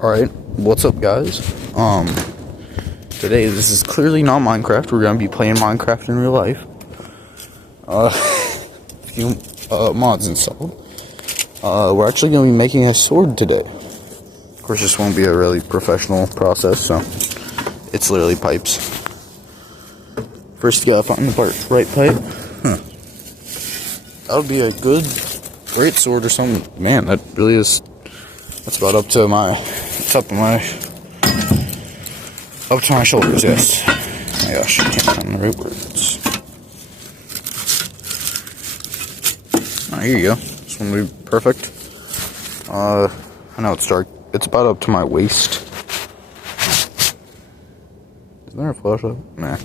Alright, what's up guys? Today this is clearly not Minecraft. We're gonna be playing Minecraft in real life. A few mods installed. We're actually gonna be making a sword today. Of course, this won't be a really professional process, so it's literally pipes. First you gotta find the right pipe. That would be a great sword or something. Man, that really is. That's about up to my shoulders. Yes. Oh my gosh, I can't find the right words. Oh, here you go. This one will be perfect. I know it's dark. It's about up to my waist. Is there a flashlight? Nah.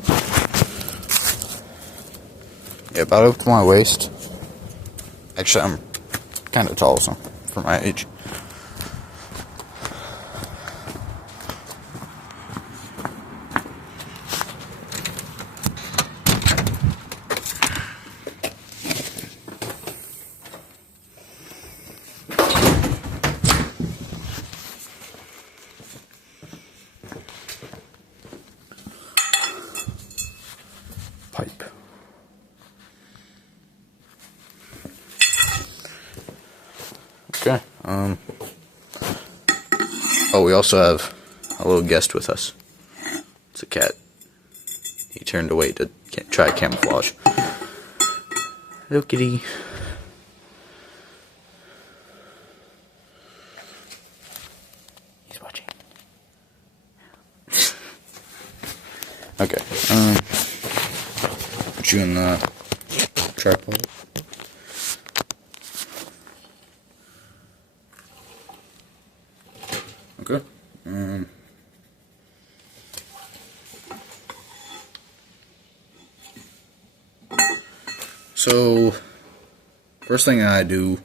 Yeah, about up to my waist. Actually, I'm kind of tall, so for my age. Pipe. Okay. Oh, we also have a little guest with us. It's a cat. He turned away to try camouflage. Hello, kitty. He's watching. Okay. Put you in the tripod. Okay. So first thing I do,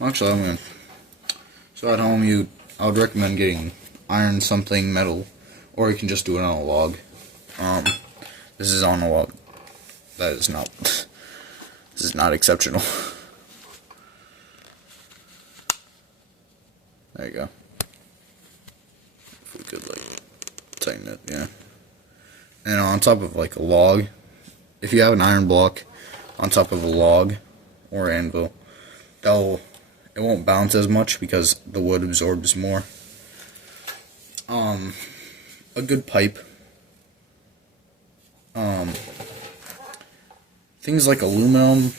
actually so at home I would recommend getting iron something metal, or you can just do it on a log. This is on a log. This is not exceptional. There you go. If we could tighten it, yeah. And on top of a log, if you have an iron block on top of a log or anvil, it won't bounce as much because the wood absorbs more. A good pipe. Things like aluminum,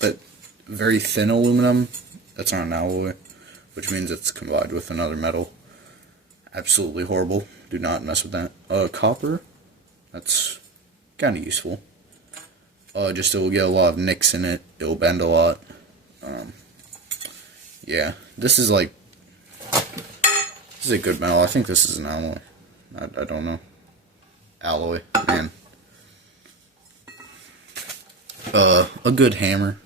but very thin aluminum. That's not an alloy, which means it's combined with another metal. Absolutely horrible. Do not mess with that. Copper. That's kind of useful. Just it will get a lot of nicks in it. It will bend a lot. Yeah, this is a good metal. I think this is an alloy. I don't know. Alloy, man. A good hammer.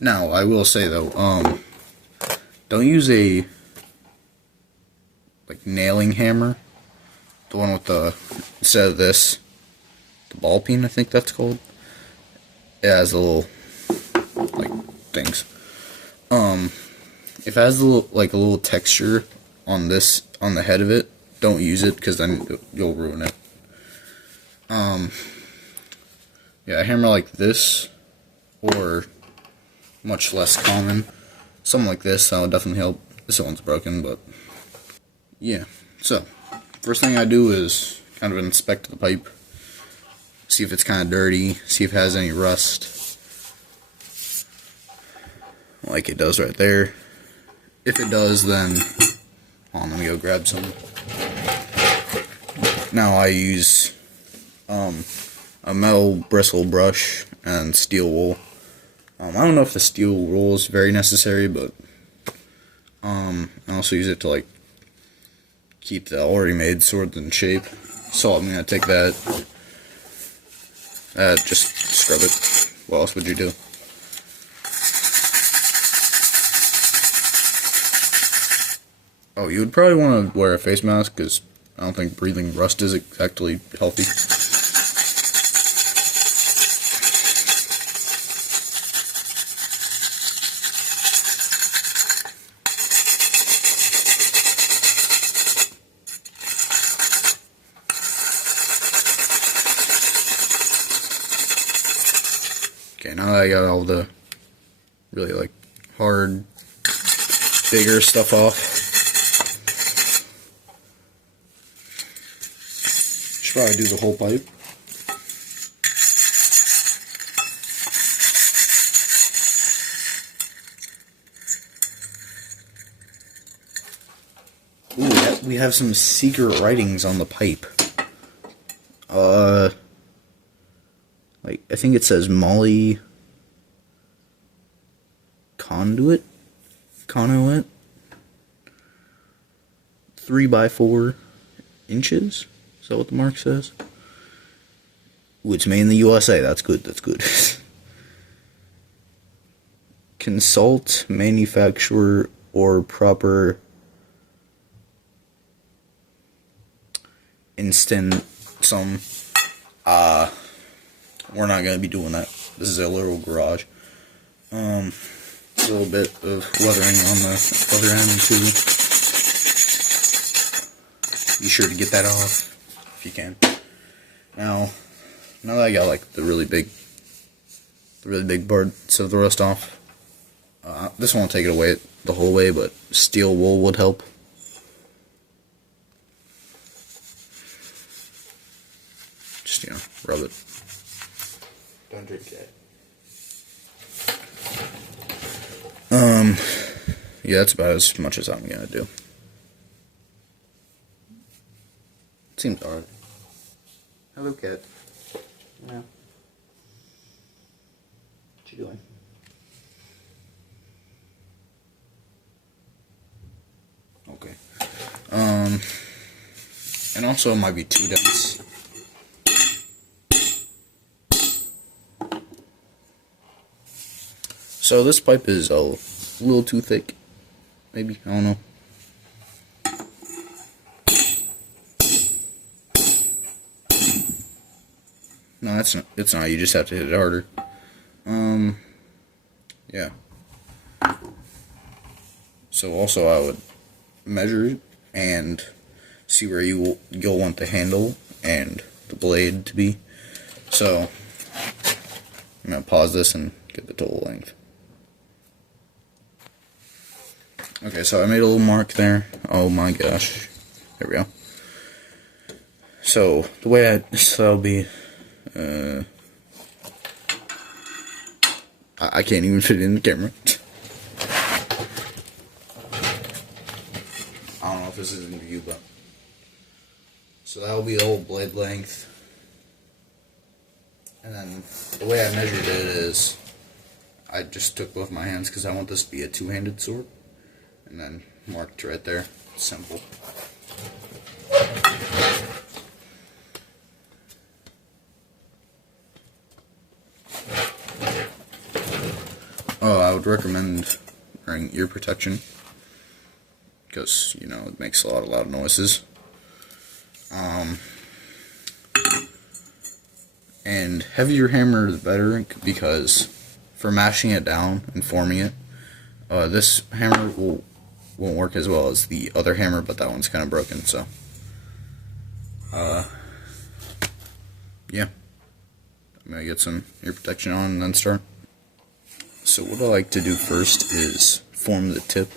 Now, I will say though, don't use a nailing hammer. The one with instead of this, the ball peen, I think that's called. It has a little things. If it has a little texture on the head of it, don't use it because then you'll ruin it. Yeah, a hammer like this, or much less common, something like this, that would definitely help. This one's broken, but yeah. So first thing I do is kind of inspect the pipe, see if it's kind of dirty, see if it has any rust, like it does right there. If it does, then let me go grab some. Now I use a metal bristle brush and steel wool. I don't know if the steel wool is very necessary, but I also use it to keep the already made swords in shape. So I'm gonna take that. Just scrub it. What else would you do? Oh, you would probably want to wear a face mask because I don't think breathing rust is exactly healthy. Okay, now that I got all the really like hard, bigger stuff off, should probably do the whole pipe. Ooh, we have some secret writings on the pipe. Like, I think it says Molly Conduit? 3 by 4 inches? Is that what the mark says? Ooh, it's made in the USA. That's good, that's good. Consult manufacturer or proper instant some. We're not going to be doing that. This is a literal garage. A little bit of weathering on the other end too. Be sure to get that off if you can. Now that I got like the really big parts of the rust off, this won't take it away the whole way, but steel wool would help. Just, you know, rub it. Don't drink that. Yeah, that's about as much as I'm gonna do. Seems alright. Hello, cat. Yeah. What you doing? Okay. And also it might be too dense. So this pipe is a little too thick. Maybe, I don't know. No, it's not. You just have to hit it harder. Yeah. So also I would measure it and see where you'll want the handle and the blade to be. So I'm gonna pause this and get the total length. Okay, so I made a little mark there. Oh my gosh. There we go. So the way that'll be, I can't even fit it in the camera. I don't know if this is in view, but so that'll be the whole blade length. And then the way I measured it is, I just took both my hands because I want this to be a two-handed sword, and then marked right there. Simple. Oh, I would recommend wearing ear protection because, you know, it makes a lot of loud noises. And heavier hammer is better because for mashing it down and forming it, this hammer won't work as well as the other hammer, but that one's kind of broken, so yeah, I'm gonna get some ear protection on and then start. So what I like to do first is form the tip.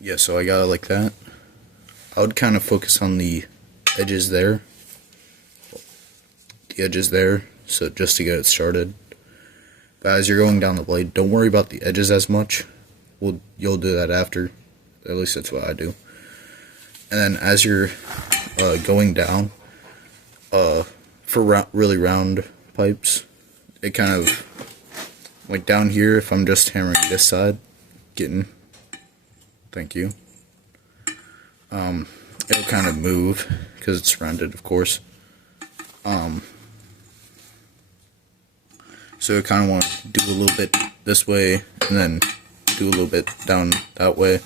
Yeah, so I got it like that. I would kind of focus on the edges there. So just to get it started. But as you're going down the blade, don't worry about the edges as much. You'll do that after. At least that's what I do. And then as you're going down, for really round pipes, it kind of, like down here, if I'm just hammering this side, thank you. It'll kind of move because it's rounded, of course. So I kind of want to do a little bit this way and then do a little bit down that way.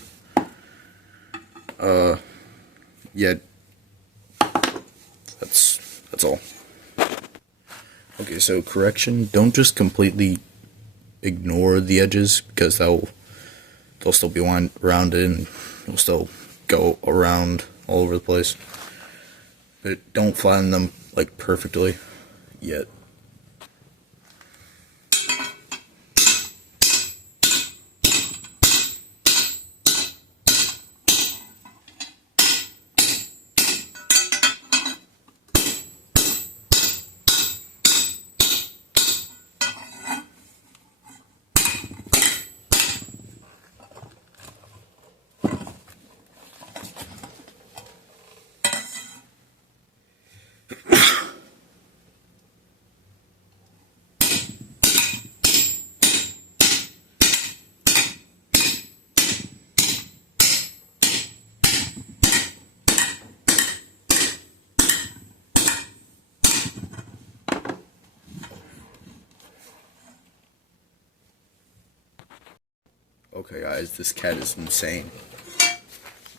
Yeah, that's all. Okay, so correction, don't just completely ignore the edges because they'll they'll still be rounded and you'll still go around all over the place. But don't flatten them like perfectly yet. Okay guys, this cat is insane.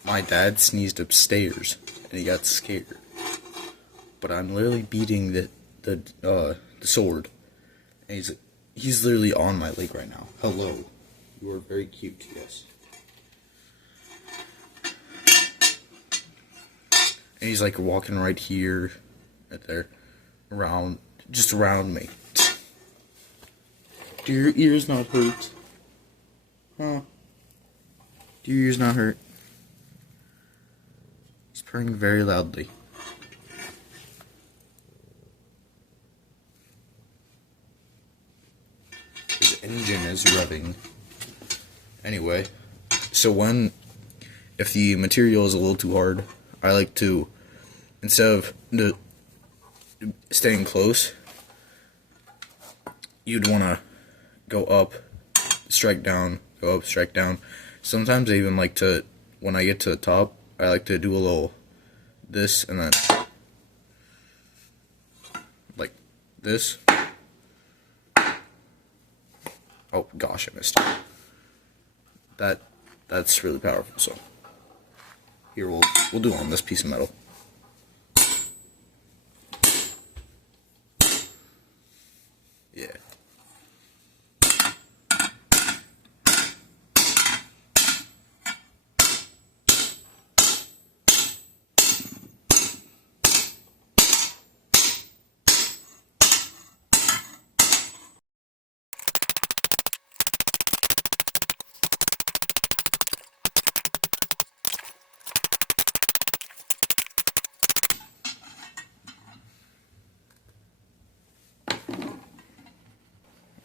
My dad sneezed upstairs and he got scared. But I'm literally beating the sword. And he's literally on my leg right now. Hello. You are very cute, yes. And he's like walking right here, right there, just around me. Do your ears not hurt? Huh? Do your ears not hurt? He's purring very loudly. His engine is revving. Anyway, so if the material is a little too hard, I like to, instead of staying close, you'd want to go up, strike down, go up, strike down. Sometimes I even like to, when I get to the top, I like to do a little this and then like this. Oh gosh, I missed it. That's really powerful. So here we'll do it on this piece of metal. Yeah.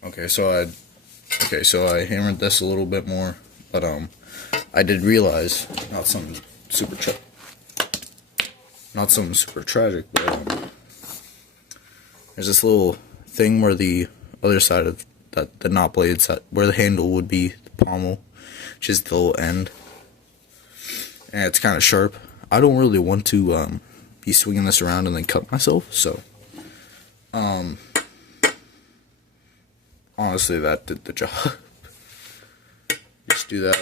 Okay, so I hammered this a little bit more, but I did realize not something super tragic, but there's this little thing where the other side of the knot blade where the handle would be, the pommel, which is the little end, and it's kind of sharp. I don't really want to be swinging this around and then cut myself, so honestly, that did the job. Just do that.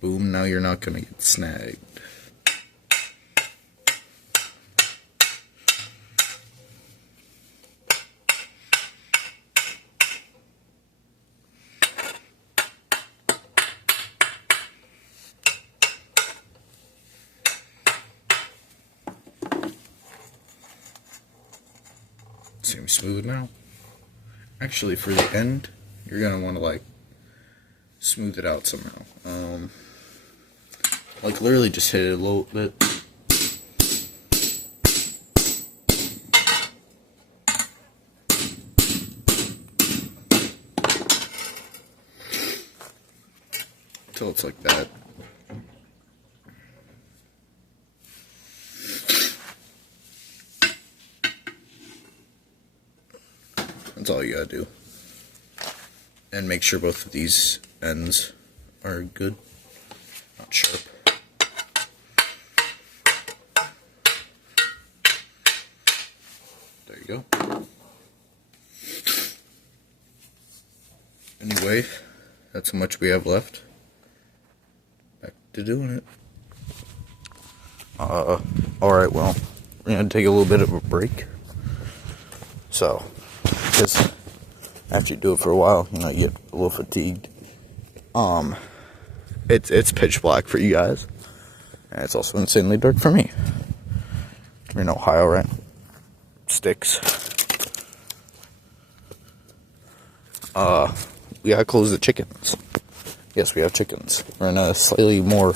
Boom, now you're not gonna get snagged. Seems smooth now. Actually, for the end, you're gonna want to like smooth it out somehow. Like literally just hit it a little bit. Until it's like that. That's all you gotta do. And make sure both of these ends are good, not sharp. There you go. Anyway, that's how much we have left. Back to doing it. Alright, well, we're gonna take a little bit of a break. So, because after you do it for a while, you know, you get a little fatigued. It's pitch black for you guys, and it's also insanely dark for me. You're in Ohio, right? Sticks. We gotta close the chickens. Yes, we have chickens. We're in a slightly more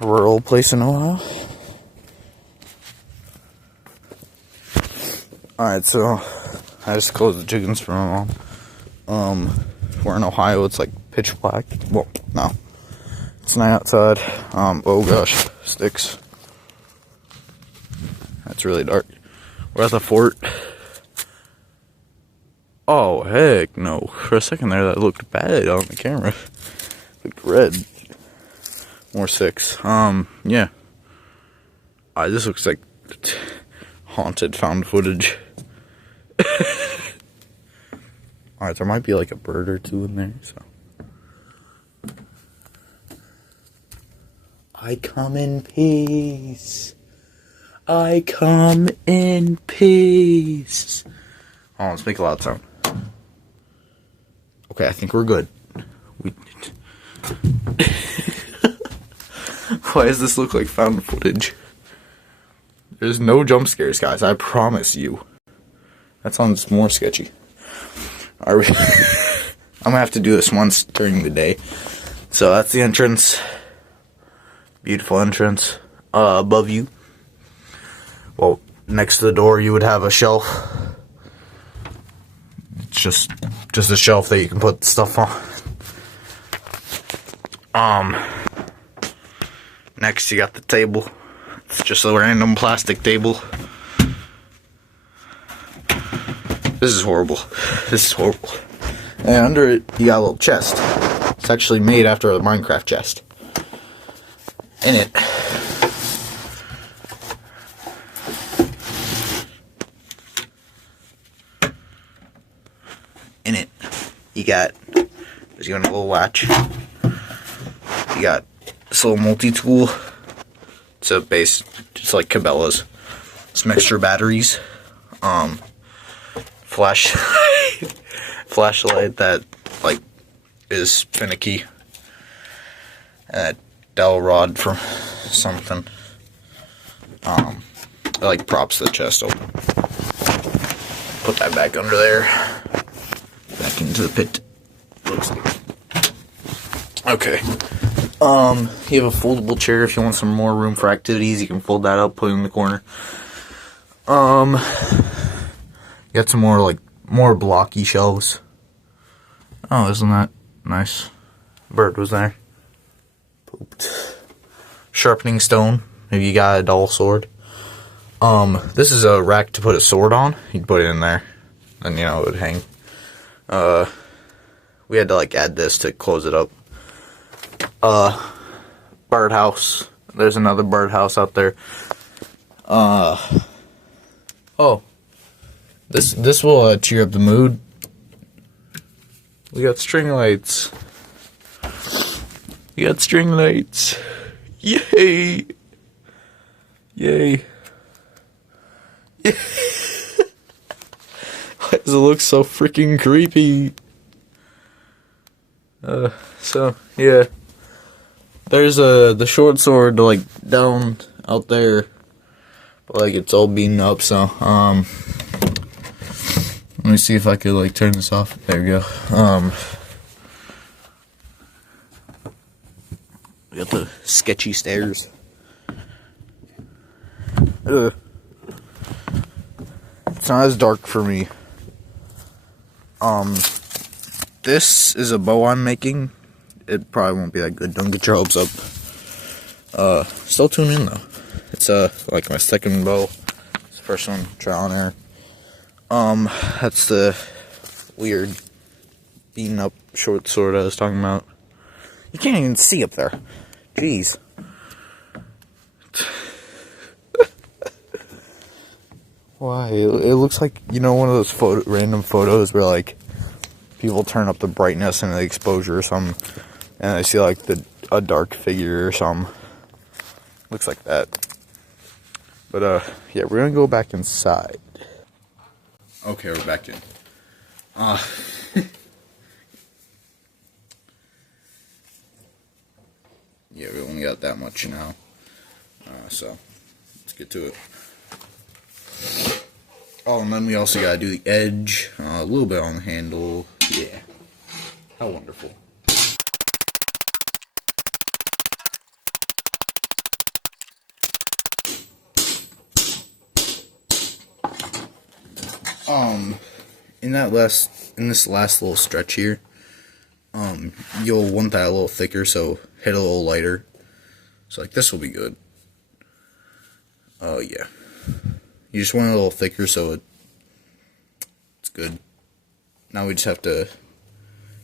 rural place in Ohio. Alright, so I just closed the chickens for my mom. We're in Ohio, it's like pitch black. Well, no. It's night outside. Oh gosh, sticks. That's really dark. We're at the fort. Oh, heck no. For a second there, that looked bad on the camera. Looked red. More sticks. Yeah. This looks like haunted found footage. Alright, there might be like a bird or two in there, so. I come in peace. I come in peace. Oh, let's make a loud sound. Okay, I think we're good. Why does this look like found footage? There's no jump scares, guys. I promise you. That sounds more sketchy. Are we? I'm gonna have to do this once during the day. So that's the entrance. Beautiful entrance. Above you. Well, next to the door, you would have a shelf. It's just a shelf that you can put stuff on. Next, you got the table. It's just a random plastic table. This is horrible. This is horrible. And under it, you got a little chest. It's actually made after a Minecraft chest. In it, you got a little latch. You got this little multi-tool. It's a base, just like Cabela's. Some extra batteries. Flashlight that like is finicky. And a dowel rod for something. It like props the chest open. Put that back under there. Back into the pit. Okay. You have a foldable chair if you want some more room for activities. You can fold that up, put it in the corner. You got some more blocky shelves. Oh, isn't that nice? Bird was there. Pooped. Sharpening stone. Maybe you got a dull sword. This is a rack to put a sword on. You'd put it in there, and it would hang. We had to add this to close it up. Birdhouse. There's another birdhouse out there. Oh. This will cheer up the mood. We got string lights. We got string lights. Yay! Yay. Why does it look so freaking creepy? So, yeah. There's the short sword, down out there. But, it's all beaten up, so, let me see if I could, turn this off. There we go. We got the sketchy stairs. Ugh. It's not as dark for me. This is a bow I'm making. It probably won't be that good. Don't get your hopes up. Still tune in though. It's my second bow. It's the first one, trial and error. That's the weird beaten up short sword I was talking about. You can't even see up there. Jeez. Why? It looks like, one of those random photos where, people turn up the brightness and the exposure or something, and I see, a dark figure or something. Looks like that. But yeah, we're gonna go back inside. Okay, we're back in. Yeah, we only got that much now. So let's get to it. Oh, and then we also gotta do the edge, a little bit on the handle. Yeah, how wonderful. In this last little stretch here, you'll want that a little thicker, so hit a little lighter. So like this will be good. Oh yeah. You just want it a little thicker so it's good. Now we just have to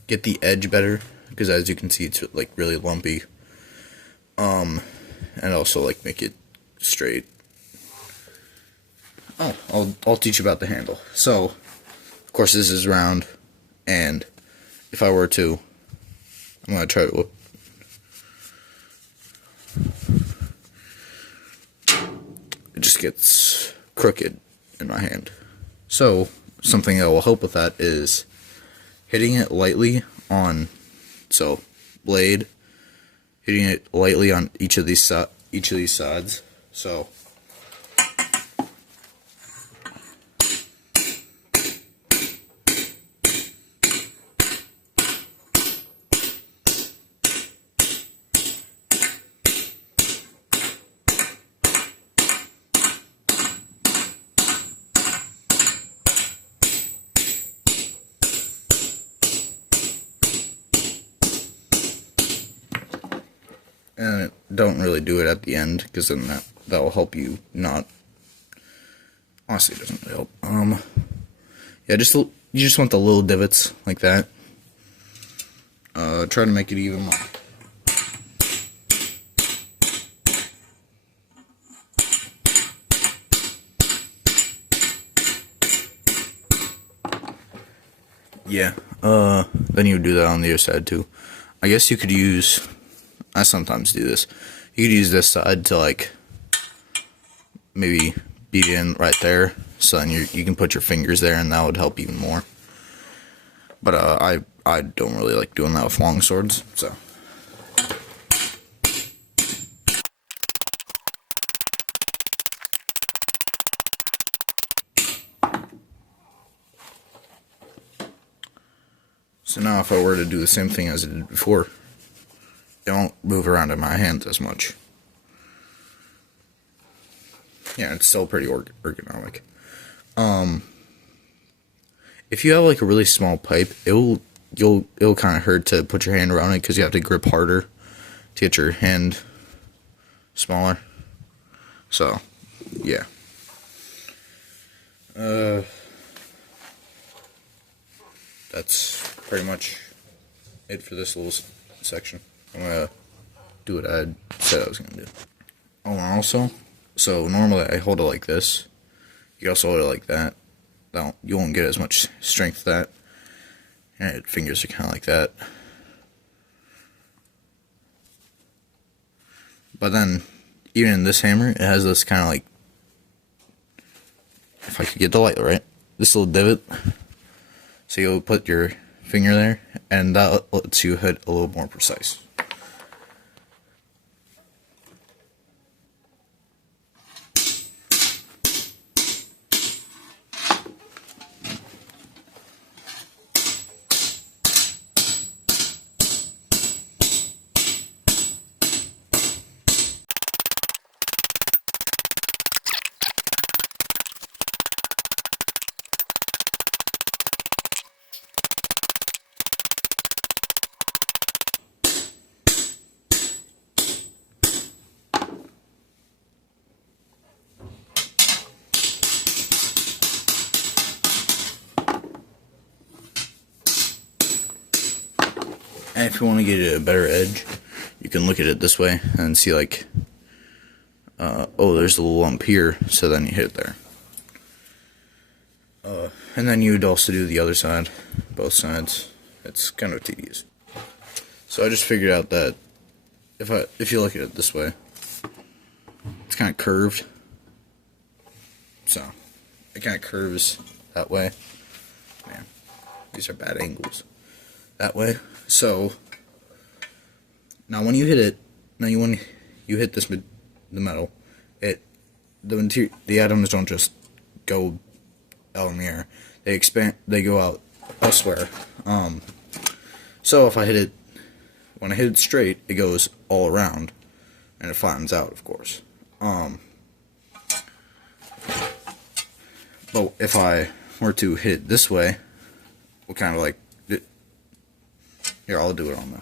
get the edge better, because as you can see it's like really lumpy. And also like make it straight. Oh, I'll teach you about the handle. So, of course this is round, and if I were to, I'm gonna try to, it just gets crooked in my hand. So, something that will help with that is hitting it lightly on, so blade, hitting it lightly on each of these sides. So and don't really do it at the end, because then that will help you not. Honestly, it doesn't really help. Yeah, you just want the little divots like that. Try to make it even. Yeah. Then you would do that on the other side too. I guess you could use. I sometimes do this. You could use this side to like maybe beat in right there, so then you can put your fingers there, and that would help even more. But I don't really like doing that with long swords, so. So now if I were to do the same thing as I did before, it won't move around in my hands as much. Yeah, it's still pretty ergonomic. If you have like a really small pipe, it'll kind of hurt to put your hand around it, because you have to grip harder to get your hand smaller. So, yeah. That's pretty much it for this little section. I'm gonna do what I said I was gonna do. Oh, and also, so normally I hold it like this. You can also hold it like that. You won't get as much strength with that. And your fingers are kind of like that. But then, even in this hammer, it has this kind of like, if I could get the light right, this little divot. So you'll put your finger there, and that lets you hit a little more precise. And if you want to get a better edge, you can look at it this way and see like, oh, there's a little lump here, so then you hit it there. And then you would also do the other side, both sides. It's kind of tedious. So I just figured out that if you look at it this way, it's kind of curved. So it kind of curves that way. Man, these are bad angles. That way. So now when you hit it, when you hit the metal, the atoms don't just go out in the air. They expand. They go out elsewhere. So if I hit it, when I hit it straight, it goes all around, and it flattens out, of course. But if I were to hit it this way, we'll kind of like, here, I'll do it on the.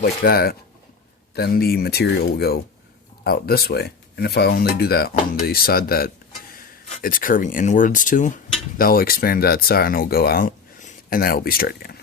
Like that, then the material will go out this way. And if I only do that on the side that it's curving inwards to, that'll expand that side and it'll go out, and then it'll be straight again.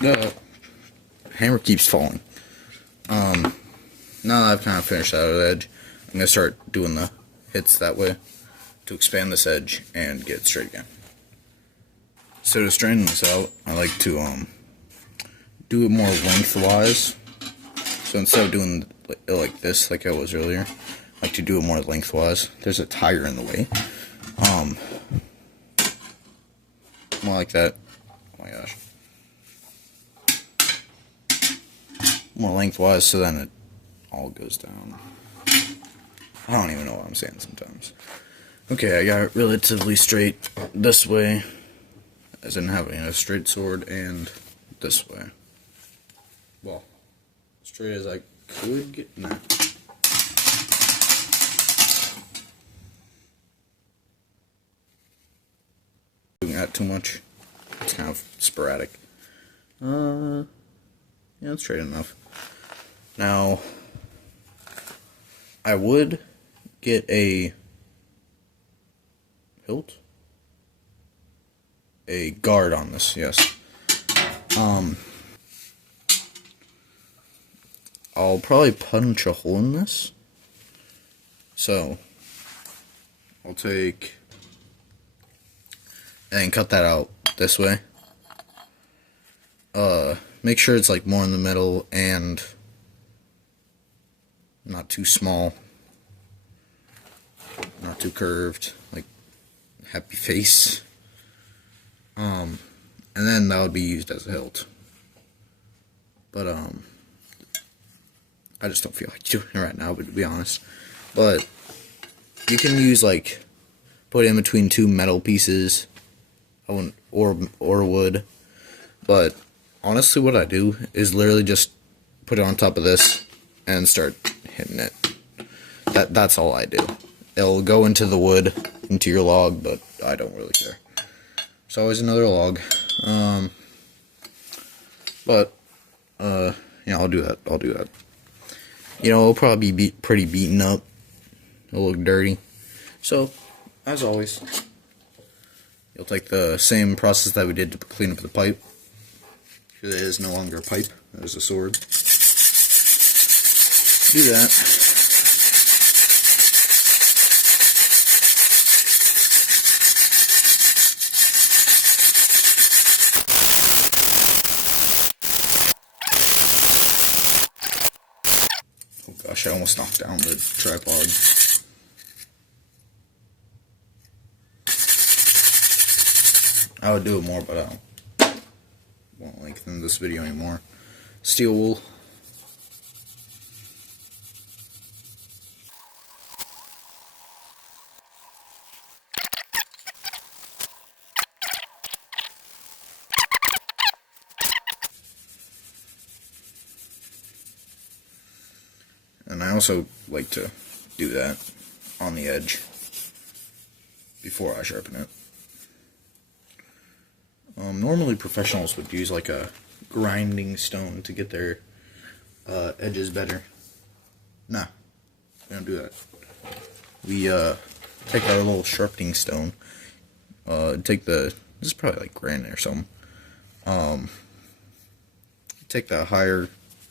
The hammer keeps falling. Now that I've kind of finished out of the edge, I'm going to start doing the hits that way to expand this edge and get it straight again. Instead of straightening this out, I like to do it more lengthwise. So instead of doing it like this, like I was earlier, I like to do it more lengthwise. There's a tire in the way. More like that. Oh my gosh. More lengthwise, so then it all goes down. I don't even know what I'm saying sometimes. Okay, I got it relatively straight this way, as in having a straight sword, and this way. Well, straight as I could get. Nah. Doing that too much. It's kind of sporadic. Yeah, it's straight enough. Now, I would get a hilt, a guard on this, yes. I'll probably punch a hole in this. So, I'll take and cut that out this way. Make sure it's like more in the middle and not too small, not too curved, like happy face. And then that would be used as a hilt. But I just don't feel like doing it right now, but to be honest. But you can use like put it in between two metal pieces, or wood. But honestly, what I do is literally just put it on top of this and start hitting it. That's all I do. It'll go into the wood, into your log, but I don't really care. It's always another log. Yeah, I'll do that. You know, it'll probably be pretty beaten up. It'll look dirty. So, as always, you'll take the same process that we did to clean up the pipe. It is no longer a pipe, it is a sword. Do that. Oh gosh, I almost knocked down the tripod. I would do it more, but I won't lengthen this video anymore. Steel wool. also like to do that on the edge before I sharpen it. Normally professionals would use like a grinding stone to get their edges better. Nah, we don't do that. We take our little sharpening stone, take this is probably like granite or something. Take the higher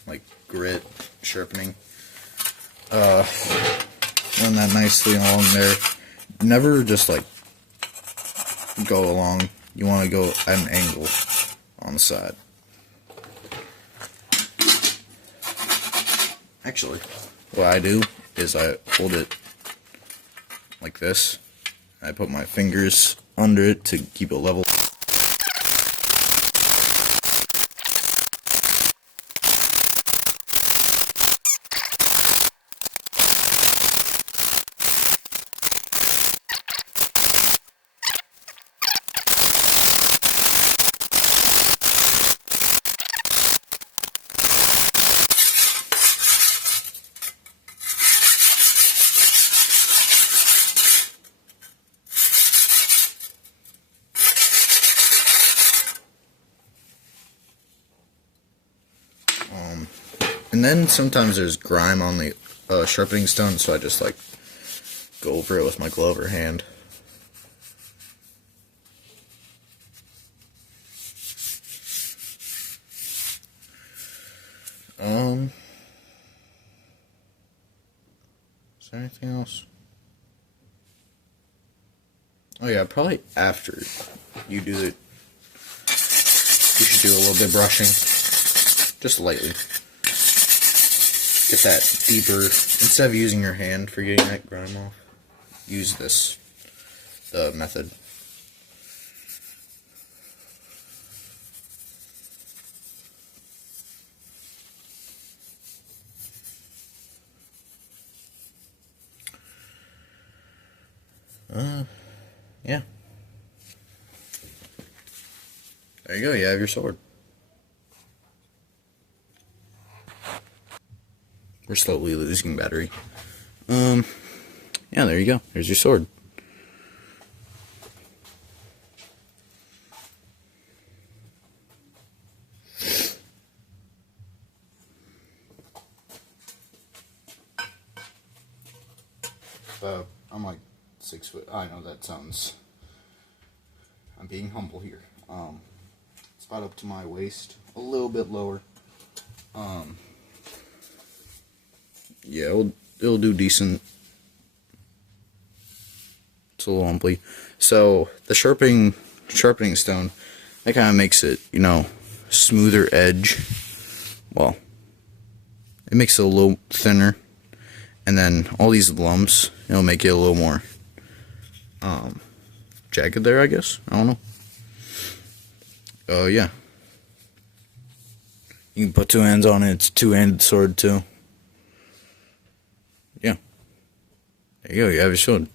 like grit sharpening, run that nicely along there. Never just like go along. You want to go at an angle on the side. Actually, what I do is I hold it like this. I put my fingers under it to keep it level. And then sometimes there's grime on the sharpening stone, so I just like go over it with my glove or hand. Is there anything else? Oh yeah, probably after you do it, you should do a little bit of brushing, just lightly. Get that deeper, instead of using your hand for getting that grime off, use the method. Yeah. There you go, you have your sword. We're slowly losing battery. Yeah, there you go. There's your sword. So, I'm like 6 foot. I know that sounds... I'm being humble here. It's about up to my waist. A little bit lower. Yeah, it'll do decent. It's a little humpy. So the sharpening stone, that kind of makes it, you know, smoother edge. Well, it makes it a little thinner, and then all these lumps, it'll make it a little more jagged there, I guess. I don't know. Yeah. You can put 2 hands on it. It's a 2-handed sword too. Yeah. There you go. You have your sword.